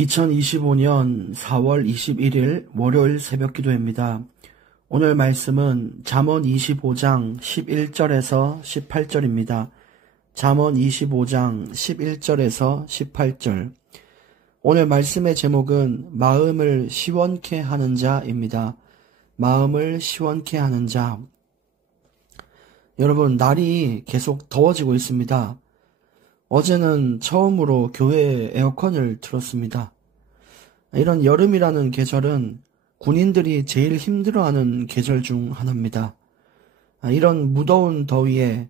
2025년 4월 21일 월요일 새벽 기도입니다. 오늘 말씀은 잠언 25장 11절에서 18절입니다. 잠언 25장 11절에서 18절. 오늘 말씀의 제목은 마음을 시원케 하는 자입니다. 마음을 시원케 하는 자. 여러분, 날이 계속 더워지고 있습니다. 어제는 처음으로 교회에 에어컨을 틀었습니다. 이런 여름이라는 계절은 군인들이 제일 힘들어하는 계절 중 하나입니다. 이런 무더운 더위에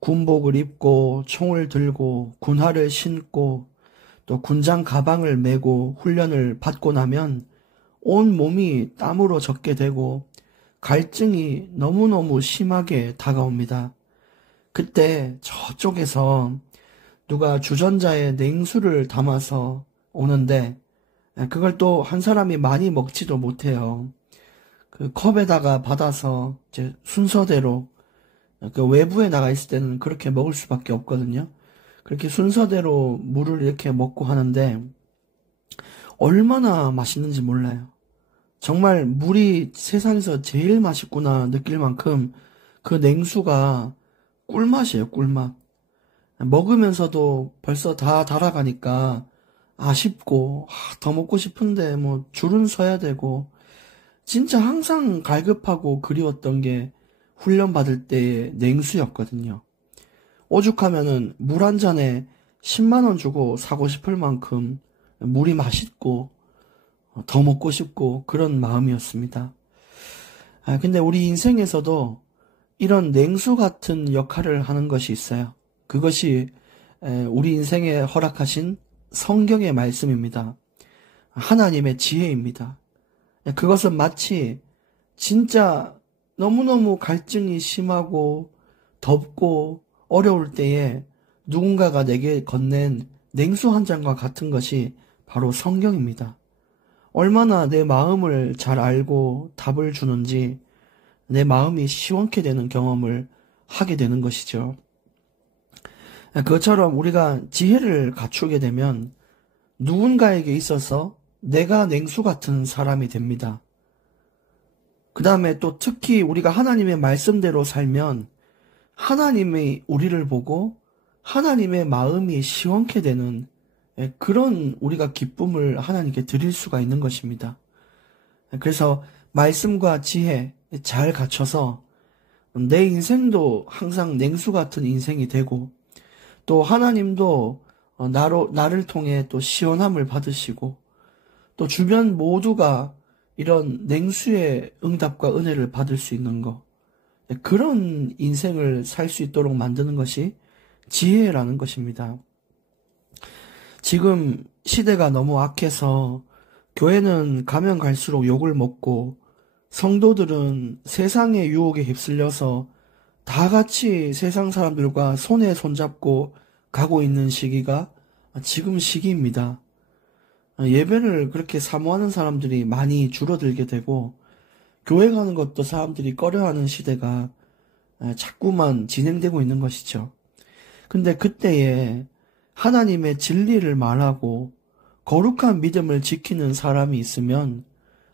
군복을 입고 총을 들고 군화를 신고 또 군장 가방을 메고 훈련을 받고 나면 온 몸이 땀으로 젖게 되고 갈증이 너무너무 심하게 다가옵니다. 그때 저쪽에서 누가 주전자에 냉수를 담아서 오는데 그걸 또 한 사람이 많이 먹지도 못해요. 그 컵에다가 받아서 이제 순서대로 그 외부에 나가 있을 때는 그렇게 먹을 수밖에 없거든요. 그렇게 순서대로 물을 이렇게 먹고 하는데 얼마나 맛있는지 몰라요. 정말 물이 세상에서 제일 맛있구나 느낄 만큼 그 냉수가 꿀맛이에요, 꿀맛. 먹으면서도 벌써 다 달아가니까 아쉽고 더 먹고 싶은데 뭐 줄은 서야 되고 진짜 항상 갈급하고 그리웠던 게 훈련 받을 때의 냉수였거든요. 오죽하면은 물 한 잔에 10만 원 주고 사고 싶을 만큼 물이 맛있고 더 먹고 싶고 그런 마음이었습니다. 근데 우리 인생에서도 이런 냉수 같은 역할을 하는 것이 있어요. 그것이 우리 인생에 허락하신 성경의 말씀입니다. 하나님의 지혜입니다. 그것은 마치 진짜 너무너무 갈증이 심하고 덥고 어려울 때에 누군가가 내게 건넨 냉수 한 잔과 같은 것이 바로 성경입니다. 얼마나 내 마음을 잘 알고 답을 주는지 내 마음이 시원케 되는 경험을 하게 되는 것이죠. 그것처럼 우리가 지혜를 갖추게 되면 누군가에게 있어서 내가 냉수 같은 사람이 됩니다. 그 다음에 또 특히 우리가 하나님의 말씀대로 살면 하나님이 우리를 보고 하나님의 마음이 시원케 되는 그런 우리가 기쁨을 하나님께 드릴 수가 있는 것입니다. 그래서 말씀과 지혜 잘 갖춰서 내 인생도 항상 냉수 같은 인생이 되고 또 하나님도 나를 통해 또 시원함을 받으시고 또 주변 모두가 이런 냉수의 응답과 은혜를 받을 수 있는 것, 그런 인생을 살 수 있도록 만드는 것이 지혜라는 것입니다. 지금 시대가 너무 악해서 교회는 가면 갈수록 욕을 먹고 성도들은 세상의 유혹에 휩쓸려서 다 같이 세상 사람들과 손에 손잡고 가고 있는 시기가 지금 시기입니다. 예배를 그렇게 사모하는 사람들이 많이 줄어들게 되고 교회 가는 것도 사람들이 꺼려하는 시대가 자꾸만 진행되고 있는 것이죠. 근데 그때에 하나님의 진리를 말하고 거룩한 믿음을 지키는 사람이 있으면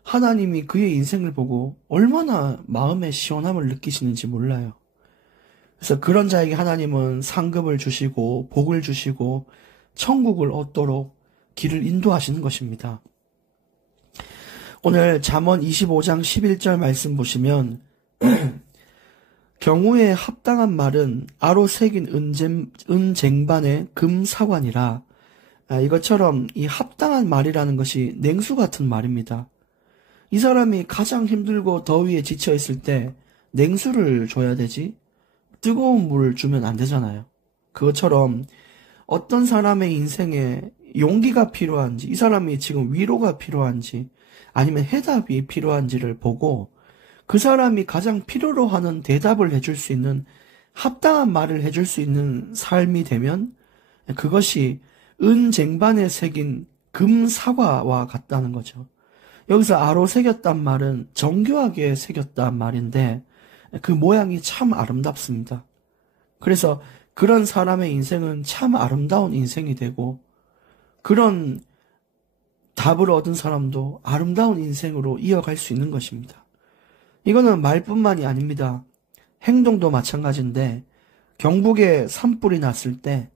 하나님이 그의 인생을 보고 얼마나 마음의 시원함을 느끼시는지 몰라요. 그래서 그런 자에게 하나님은 상급을 주시고 복을 주시고 천국을 얻도록 길을 인도하시는 것입니다. 오늘 잠언 25장 11절 말씀 보시면 경우에 합당한 말은 아로 새긴 은쟁반의 금사관이라. 이것처럼 이 합당한 말이라는 것이 냉수 같은 말입니다. 이 사람이 가장 힘들고 더위에 지쳐 있을 때 냉수를 줘야 되지 뜨거운 물을 주면 안 되잖아요. 그것처럼 어떤 사람의 인생에 용기가 필요한지, 이 사람이 지금 위로가 필요한지, 아니면 해답이 필요한지를 보고 그 사람이 가장 필요로 하는 대답을 해줄 수 있는 합당한 말을 해줄 수 있는 삶이 되면 그것이 은쟁반에 새긴 금사과와 같다는 거죠. 여기서 아로 새겼단 말은 정교하게 새겼단 말인데 그 모양이 참 아름답습니다. 그래서 그런 사람의 인생은 참 아름다운 인생이 되고 그런 답을 얻은 사람도 아름다운 인생으로 이어갈 수 있는 것입니다. 이거는 말뿐만이 아닙니다. 행동도 마찬가지인데 경북에 산불이 났을 때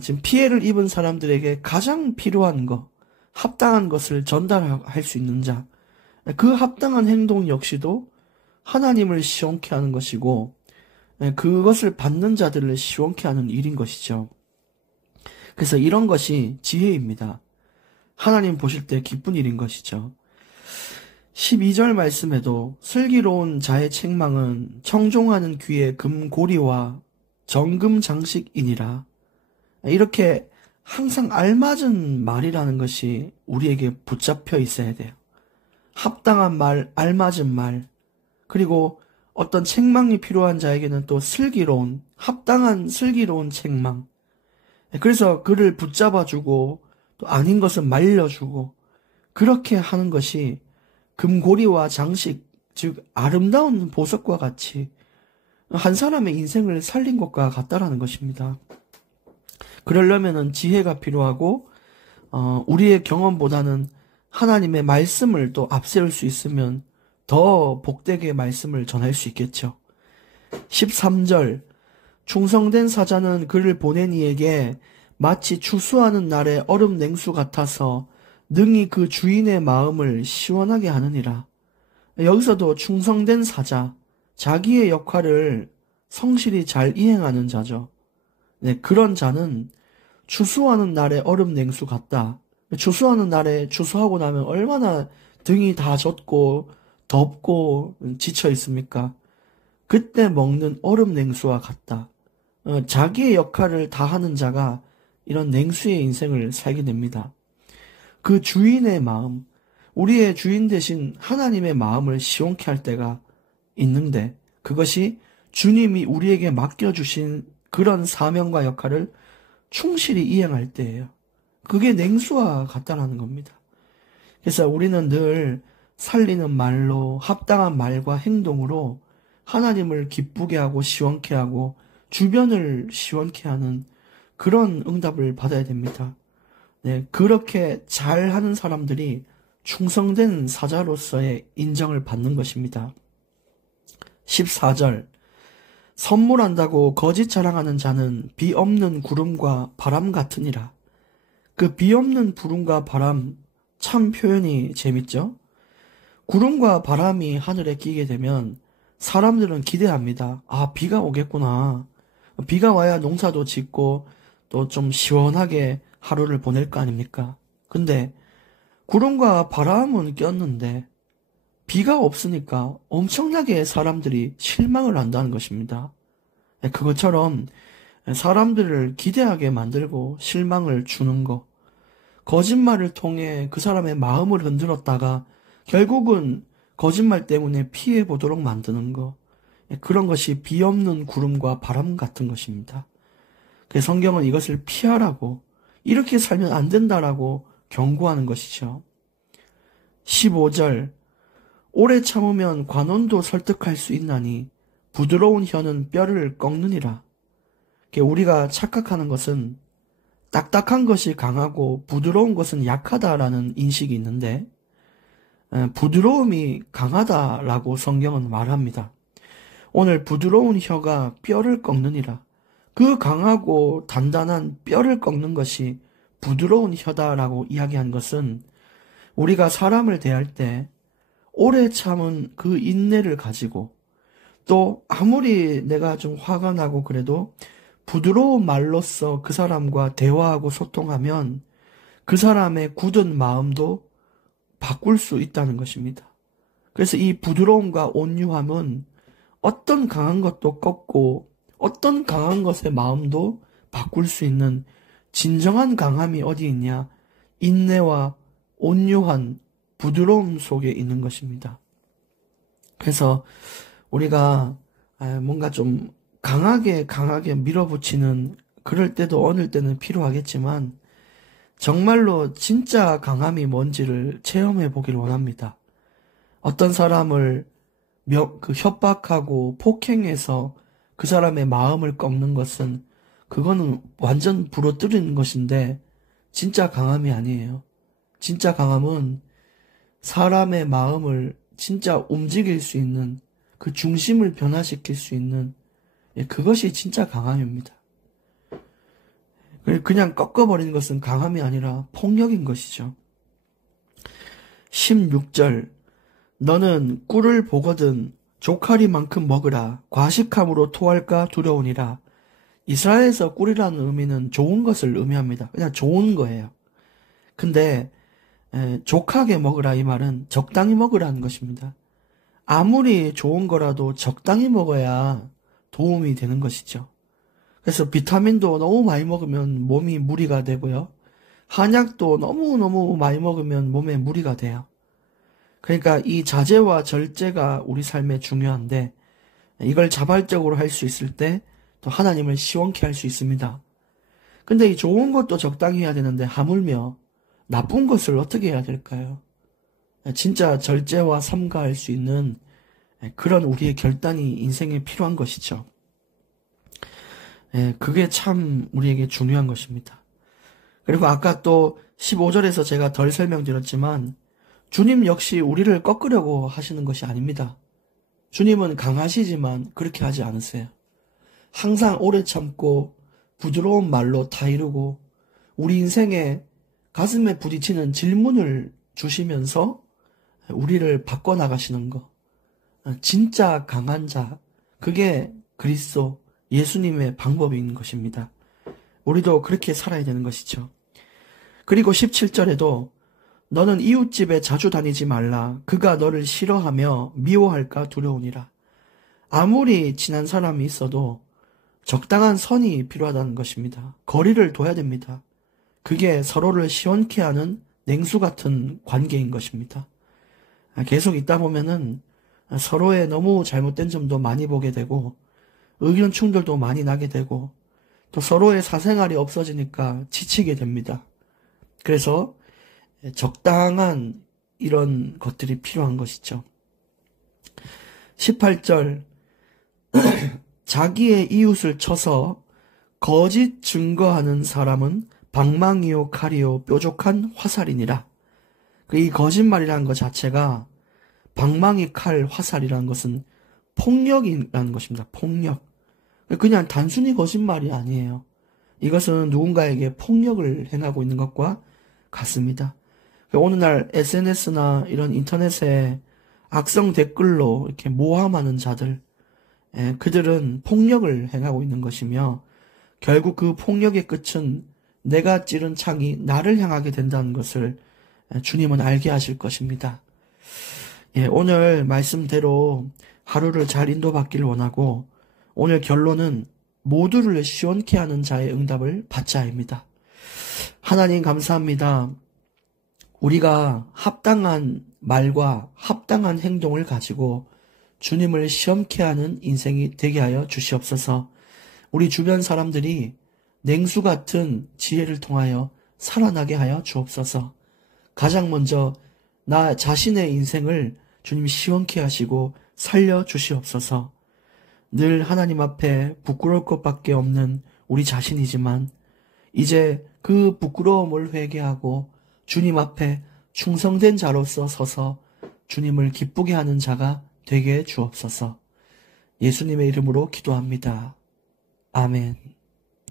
지금 피해를 입은 사람들에게 가장 필요한 것, 합당한 것을 전달할 수 있는 자, 그 합당한 행동 역시도 하나님을 시원케 하는 것이고 그것을 받는 자들을 시원케 하는 일인 것이죠. 그래서 이런 것이 지혜입니다. 하나님 보실 때 기쁜 일인 것이죠. 12절 말씀에도 슬기로운 자의 책망은 청종하는 귀의 금고리와 정금 장식이니라. 이렇게 항상 알맞은 말이라는 것이 우리에게 붙잡혀 있어야 돼요. 합당한 말, 알맞은 말, 그리고 어떤 책망이 필요한 자에게는 또 슬기로운, 합당한 슬기로운 책망. 그래서 그를 붙잡아주고 또 아닌 것은 말려주고 그렇게 하는 것이 금고리와 장식, 즉 아름다운 보석과 같이 한 사람의 인생을 살린 것과 같다라는 것입니다. 그러려면은 지혜가 필요하고 우리의 경험보다는 하나님의 말씀을 또 앞세울 수 있으면 더 복되게 말씀을 전할 수 있겠죠. 13절 충성된 사자는 그를 보낸 이에게 마치 추수하는 날의 얼음 냉수 같아서 능히 그 주인의 마음을 시원하게 하느니라. 여기서도 충성된 사자, 자기의 역할을 성실히 잘 이행하는 자죠. 네, 그런 자는 추수하는 날의 얼음 냉수 같다. 추수하는 날에 추수하고 나면 얼마나 등이 다 젖고 덥고 지쳐 있습니까? 그때 먹는 얼음 냉수와 같다. 자기의 역할을 다 하는 자가 이런 냉수의 인생을 살게 됩니다. 그 주인의 마음, 우리의 주인 대신 하나님의 마음을 시원케 할 때가 있는데 그것이 주님이 우리에게 맡겨주신 그런 사명과 역할을 충실히 이행할 때예요. 그게 냉수와 같다라는 겁니다. 그래서 우리는 늘 살리는 말로 합당한 말과 행동으로 하나님을 기쁘게 하고 시원케 하고 주변을 시원케 하는 그런 응답을 받아야 됩니다. 네, 그렇게 잘하는 사람들이 충성된 사자로서의 인정을 받는 것입니다. 14절 선물한다고 거짓 자랑하는 자는 비 없는 구름과 바람 같으니라. 그 비 없는 구름과 바람 참 표현이 재밌죠? 구름과 바람이 하늘에 끼게 되면 사람들은 기대합니다. 아, 비가 오겠구나. 비가 와야 농사도 짓고 또 좀 시원하게 하루를 보낼 거 아닙니까? 근데 구름과 바람은 꼈는데 비가 없으니까 엄청나게 사람들이 실망을 한다는 것입니다. 그것처럼 사람들을 기대하게 만들고 실망을 주는 것, 거짓말을 통해 그 사람의 마음을 흔들었다가 결국은 거짓말 때문에 피해 보도록 만드는 것, 그런 것이 비 없는 구름과 바람 같은 것입니다. 그래서 성경은 이것을 피하라고, 이렇게 살면 안 된다라고 경고하는 것이죠. 15절 오래 참으면 관원도 설득할 수 있나니 부드러운 혀는 뼈를 꺾느니라. 우리가 착각하는 것은 딱딱한 것이 강하고 부드러운 것은 약하다라는 인식이 있는데 부드러움이 강하다라고 성경은 말합니다. 오늘 부드러운 혀가 뼈를 꺾느니라. 그 강하고 단단한 뼈를 꺾는 것이 부드러운 혀다라고 이야기한 것은 우리가 사람을 대할 때 오래 참은 그 인내를 가지고 또 아무리 내가 좀 화가 나고 그래도 부드러운 말로써 그 사람과 대화하고 소통하면 그 사람의 굳은 마음도 바꿀 수 있다는 것입니다. 그래서 이 부드러움과 온유함은 어떤 강한 것도 꺾고 어떤 강한 것의 마음도 바꿀 수 있는 진정한 강함이 어디 있냐? 인내와 온유한 부드러움 속에 있는 것입니다. 그래서 우리가 뭔가 좀 강하게 밀어붙이는 그럴 때도 어느 때는 필요하겠지만 정말로 진짜 강함이 뭔지를 체험해 보길 원합니다. 어떤 사람을 협박하고 폭행해서 그 사람의 마음을 꺾는 것은 그거는 완전 부러뜨리는 것인데 진짜 강함이 아니에요. 진짜 강함은 사람의 마음을 진짜 움직일 수 있는, 그 중심을 변화시킬 수 있는, 그것이 진짜 강함입니다. 그냥 꺾어버리는 것은 강함이 아니라 폭력인 것이죠. 16절, 너는 꿀을 보거든 조카리만큼 먹으라. 과식함으로 토할까 두려우니라. 이스라엘에서 꿀이라는 의미는 좋은 것을 의미합니다. 그냥 좋은 거예요. 근데 족하게 먹으라 이 말은 적당히 먹으라는 것입니다. 아무리 좋은 거라도 적당히 먹어야 도움이 되는 것이죠. 그래서 비타민도 너무 많이 먹으면 몸이 무리가 되고요. 한약도 너무너무 많이 먹으면 몸에 무리가 돼요. 그러니까 이 자제와 절제가 우리 삶에 중요한데 이걸 자발적으로 할 수 있을 때 또 하나님을 시원케 할 수 있습니다. 근데 이 좋은 것도 적당히 해야 되는데 하물며 나쁜 것을 어떻게 해야 될까요? 진짜 절제와 삼가할 수 있는 그런 우리의 결단이 인생에 필요한 것이죠. 그게 참 우리에게 중요한 것입니다. 그리고 아까 또 15절에서 제가 덜 설명드렸지만 주님 역시 우리를 꺾으려고 하시는 것이 아닙니다. 주님은 강하시지만 그렇게 하지 않으세요. 항상 오래 참고 부드러운 말로 다 이루고 우리 인생에 가슴에 부딪히는 질문을 주시면서 우리를 바꿔나가시는 것. 진짜 강한 자, 그게 그리스도 예수님의 방법인 것입니다. 우리도 그렇게 살아야 되는 것이죠. 그리고 17절에도 너는 이웃집에 자주 다니지 말라. 그가 너를 싫어하며 미워할까 두려우니라. 아무리 친한 사람이 있어도 적당한 선이 필요하다는 것입니다. 거리를 둬야 됩니다. 그게 서로를 시원케 하는 냉수 같은 관계인 것입니다. 계속 있다 보면은 서로의 너무 잘못된 점도 많이 보게 되고 의견 충돌도 많이 나게 되고 또 서로의 사생활이 없어지니까 지치게 됩니다. 그래서 적당한 이런 것들이 필요한 것이죠. 18절 자기의 이웃을 쳐서 거짓 증거하는 사람은 방망이요 칼이요 뾰족한 화살이니라. 이 거짓말이라는 것 자체가 방망이 칼 화살이라는 것은 폭력이라는 것입니다. 폭력. 그냥 단순히 거짓말이 아니에요. 이것은 누군가에게 폭력을 행하고 있는 것과 같습니다. 오늘날 SNS나 이런 인터넷에 악성 댓글로 이렇게 모함하는 자들, 그들은 폭력을 행하고 있는 것이며 결국 그 폭력의 끝은 내가 찌른 창이 나를 향하게 된다는 것을 주님은 알게 하실 것입니다. 오늘 말씀대로 하루를 잘 인도받기를 원하고 오늘 결론은 모두를 시원케 하는 자의 응답을 받자입니다. 하나님 감사합니다. 우리가 합당한 말과 합당한 행동을 가지고 주님을 시험케 하는 인생이 되게 하여 주시옵소서. 우리 주변 사람들이 냉수 같은 지혜를 통하여 살아나게 하여 주옵소서. 가장 먼저 나 자신의 인생을 주님 시원케 하시고 살려 주시옵소서. 늘 하나님 앞에 부끄러울 것밖에 없는 우리 자신이지만 이제 그 부끄러움을 회개하고 주님 앞에 충성된 자로서 서서 주님을 기쁘게 하는 자가 되게 해 주옵소서. 예수님의 이름으로 기도합니다. 아멘.